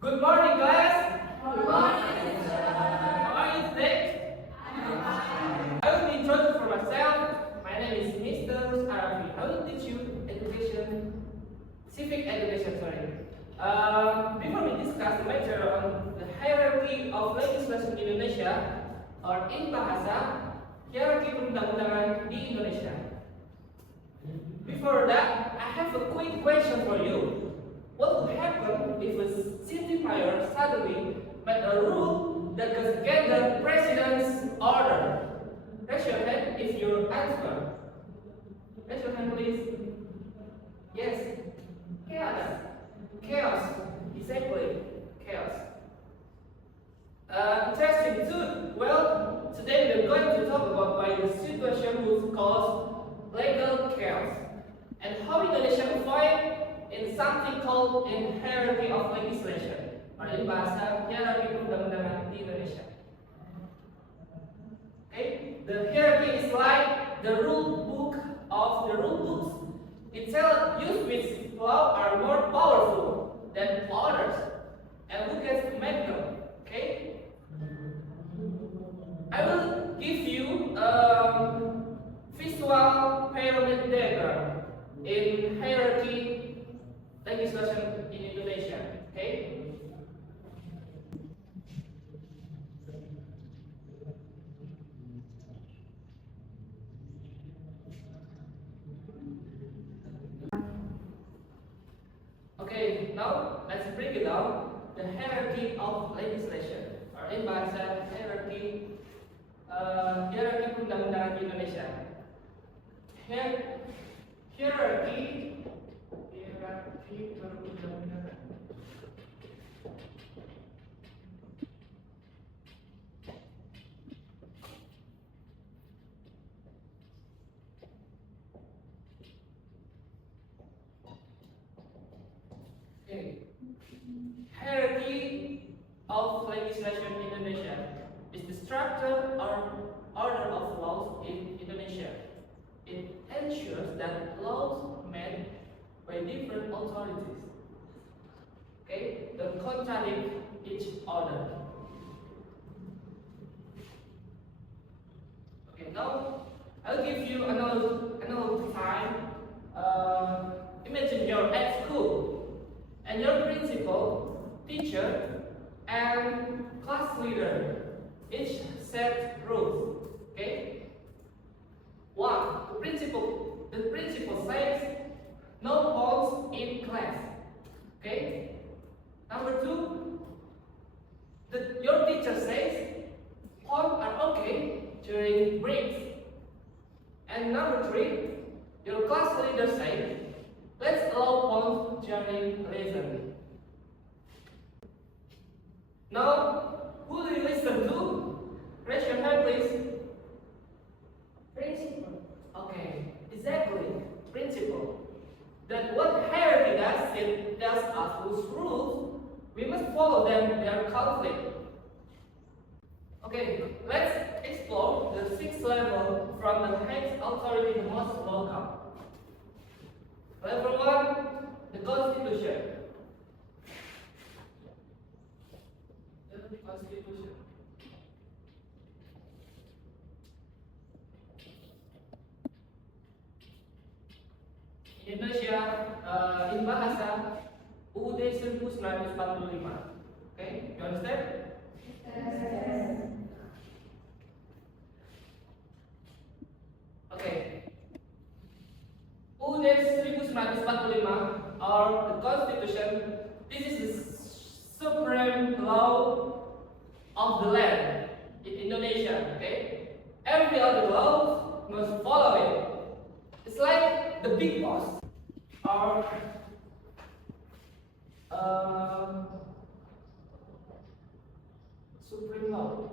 Good morning, class. Good morning, teacher. How are you today? I'm fine. I will introduce for myself. My name is Mr. Roos Arrafi. I will teach you civic education. Before we discuss the matter on the hierarchy of legislation in Indonesia, or in bahasa, hierarki perundang-undangan di Indonesia. Before that, I have a quick question for you. What would happen if a signifier suddenly made a rule that goes against the president's order? Raise your hand if you answer. Raise your hand, please. Yes. Chaos. Chaos. Exactly. Chaos. Interesting too. Well, today we're going to talk about why the situation would cause legal chaos and how Indonesia avoid in something called in hierarchy of legislation, or in bahasa hierarki perundang-undangan di Indonesia. Okay, the hierarchy is like the rule book of the rule books. It tells you which law are more powerful than others, and who gets to make them. Okay, I will give you a visual pyramid diagram in hierarchy legislation in Indonesia. Okay. Okay, now let's break it down. The hierarchy of legislation, or in bahasa hierarki perundang-undangan di Indonesia. Hierarki perundang-undangan. Okay. Hierarchy of legislation in Indonesia is the structure or order of laws in Indonesia. It ensures that laws made by different authorities, okay, don't contradict each other. Okay, now I'll give you another time. Imagine you're at school and your principal, teacher, and class leader each set rules. Okay. One, the principal says no phones in class. Okay. Number two, your teacher says phones are okay during breaks. And number three, your class leader says let's allow phones during lesson. Now, who do you listen to? Raise your hand, please. Principal. Okay, exactly. Principle. That what hierarchy does, it tells us whose rules we must follow them, they are conflict. Okay, let's explore the sixth level from the highest authority, the most local. Level 1, the Constitution. The Constitution. Indonesia in bahasa UUD 1945. Okay, you understand? Yes. Okay. UUD 1945 or the Constitution. This is the supreme law of the land in Indonesia. Okay, every other law must follow it. It's like the big boss or supreme law.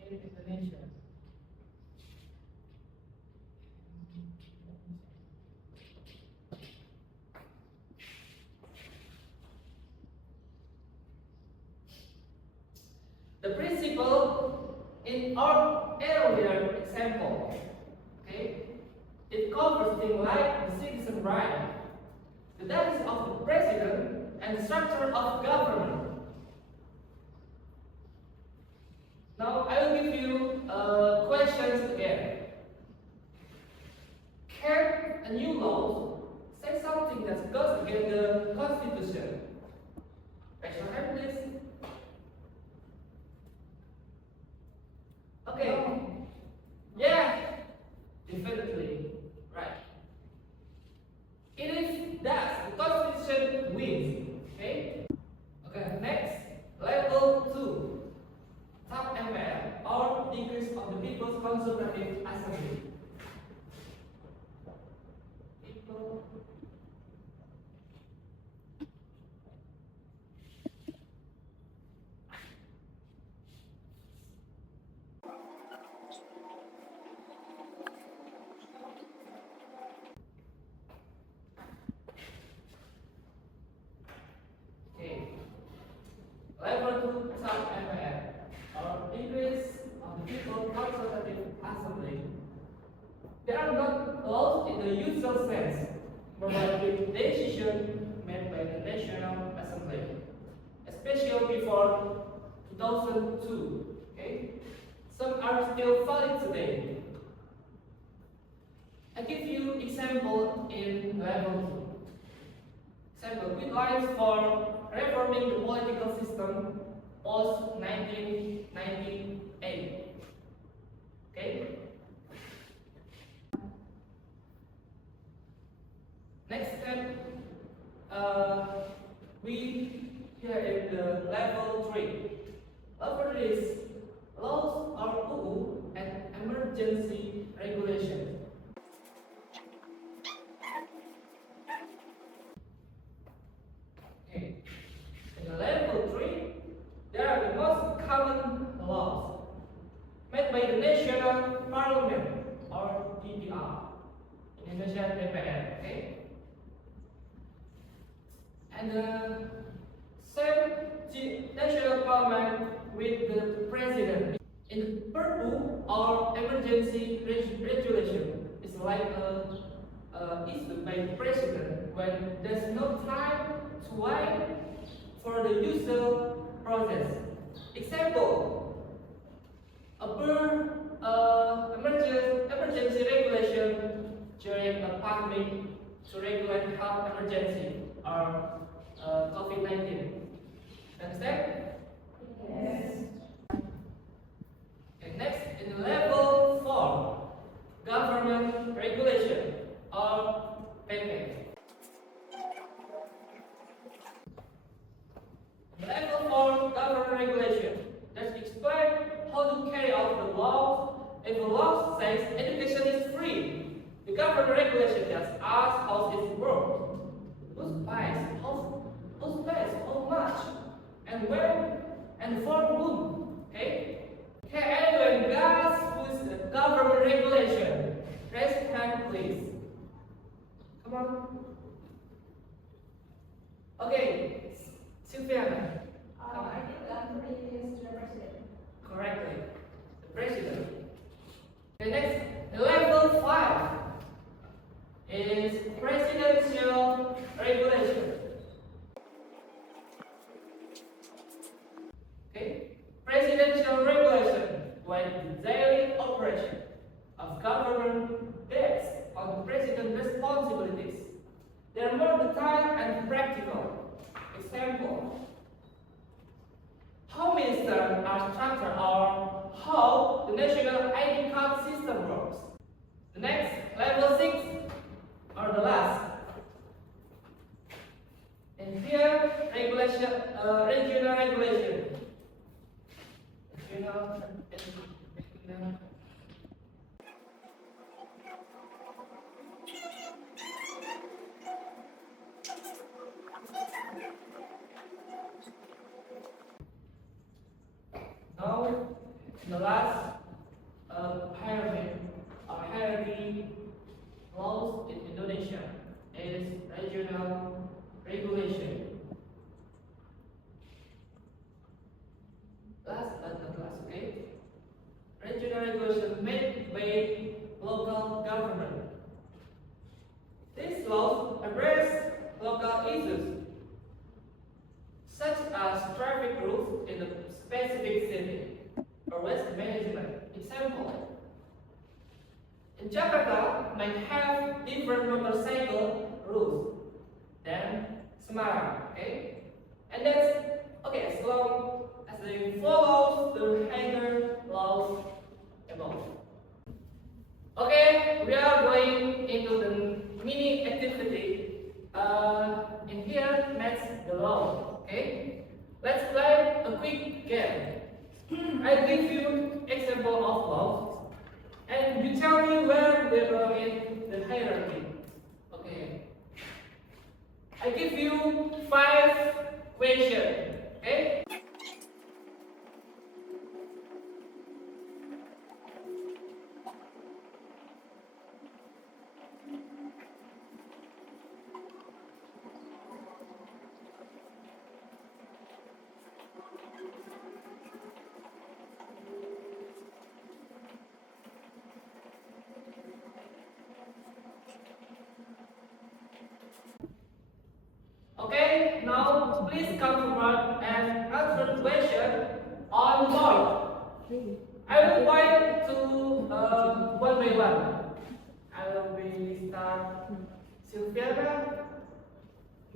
In Indonesia. The principle in our earlier example, okay, it covers things like the citizen right. The duties of the president and the structure of government. Now I will give you questions again. Can a new law say something that goes against the Constitution? Raise your hand, please. Okay. Yeah, definitely. Right. If that the Constitution wins. Okay? Okay, next. Level 2. Top ML or degrees of the People's Consultative Assembly. People. Okay. Level 2 top ML or degrees of the People's Consultative Assembly. They are not laws in the usual sense, but with decision made by the National Assembly, especially before 2002. Okay? Some are still valid today. I give you example in level 2. Example, guidelines for reforming the political system post 1998. Okay? Next step, we here in the level 3. Level 3 is laws or UU and emergency regulation. Okay. In level 3, there are the most common laws made by the National Parliament or DPR. Indonesia DPR. Okay. And the same national parliament with the president. In the Perpu or emergency regulation, it's like issued by the president when there's no time to wait for the usual process. Example, emergency regulation during a pandemic to regulate health emergency or COVID-19. Understand? Yes. And next, in level 4, government regulation or PP. Level 4, government regulation. Let's explain how to carry out the law. If the law says education is free, the government regulation just asks how it works. Who's pays? Who's pays? How much? And when? And for whom? Okay? Okay, anyone guys who's the government regulation? Raise your hand, please. Come on. Okay, Sylviana. I think government is the president. Correctly. The president. The next, level 5 is presidential regulation. Okay? Presidential regulation when the daily operation of government based on president responsibilities. They are more detailed and practical. Example, how ministers are structured or how the national ID card system works. The next, level 6, or the last. And here, regulation, regional regulation. Regional. Now, the last hierarchy laws in Indonesia is regional regulation. Last but not last, okay? Regional regulation made by local government. These laws laws address local issues, such as traffic rules in a specific city or waste management. Example, in Jakarta might have different motorcycle rules than Semarang, okay? And that's okay as long as they follow the higher laws above. Okay, we are going into the mini activity. In here, match the law. Okay, let's play a quick game. I give you example of laws, and you tell me where they belong in the hierarchy. Okay. I give you 5 questions. Okay. Okay, now please come forward and answer the question on board. I will point to one by one. I will be start Silviana,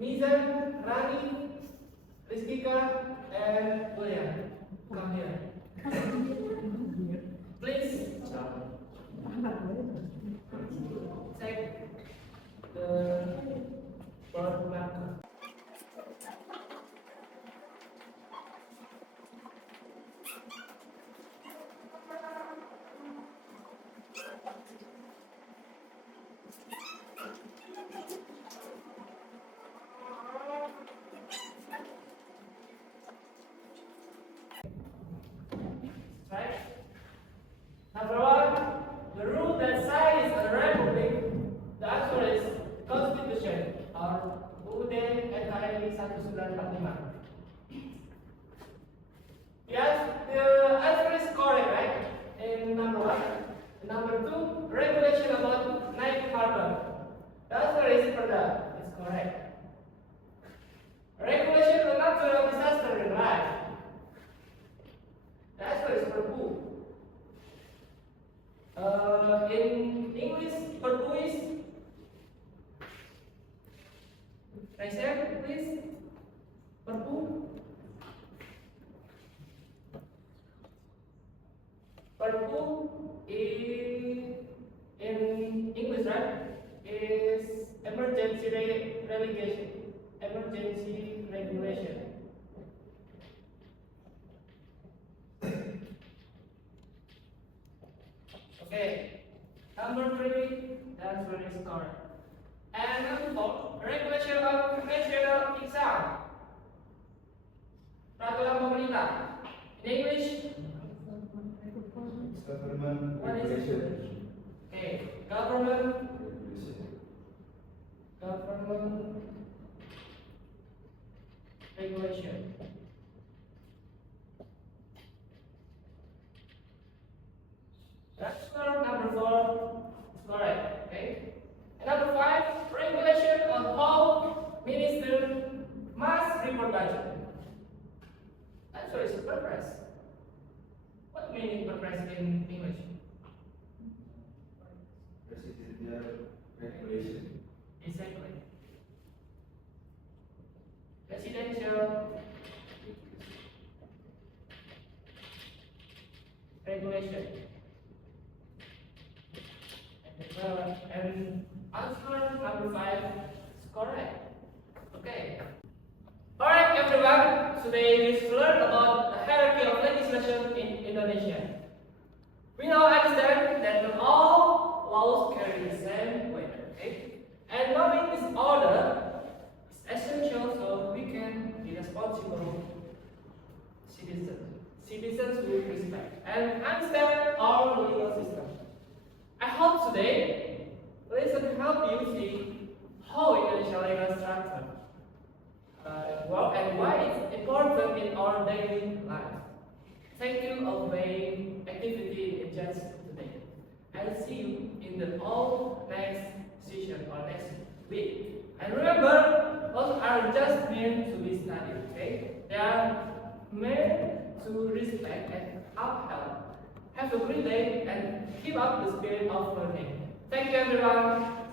Mizan, Rani, Rizkika, and William. Come here. Please take the board marker. Right? Number 1, the rule that says a republic, the answer is Constitution or UUD NKRI 1945. Yes, the answer is correct, right? In number 1. Number 2, regulation about night harbor. The answer is Perda. It's correct. Regulation on natural disaster in life. The answer is Perpu. In English, Perpu is. Raise hand, please. Perpu. Perpu is in English, right? Is emergency relegation, emergency regulation. Okay, number 3, the answer is correct. And number 4, regulation of national exam. Peraturan pemerintah. In English, Government what is it? regulation. Okay, government regulation. Answer number 4 is correct. Okay. And number 5, regulation on how minister must report budget. Answer is purpose. What meaning purpose in English? Presidential regulation. Exactly. Presidential regulation. And answer number 5 is correct. Okay. Alright everyone, today we learned about the hierarchy of legislation in Indonesia. We now understand that all laws carry the same weight, okay? And knowing this order is essential so we can be responsible citizens with respect, and understand our legal system. I hope today lesson help you see how Indonesia legal structure work and why it's important in our daily life. Thank you for the activity just today. And remember, those are just meant to be studied, okay? They are meant to respect and uphold. Have a great day and keep up the spirit of learning. Thank you, everyone.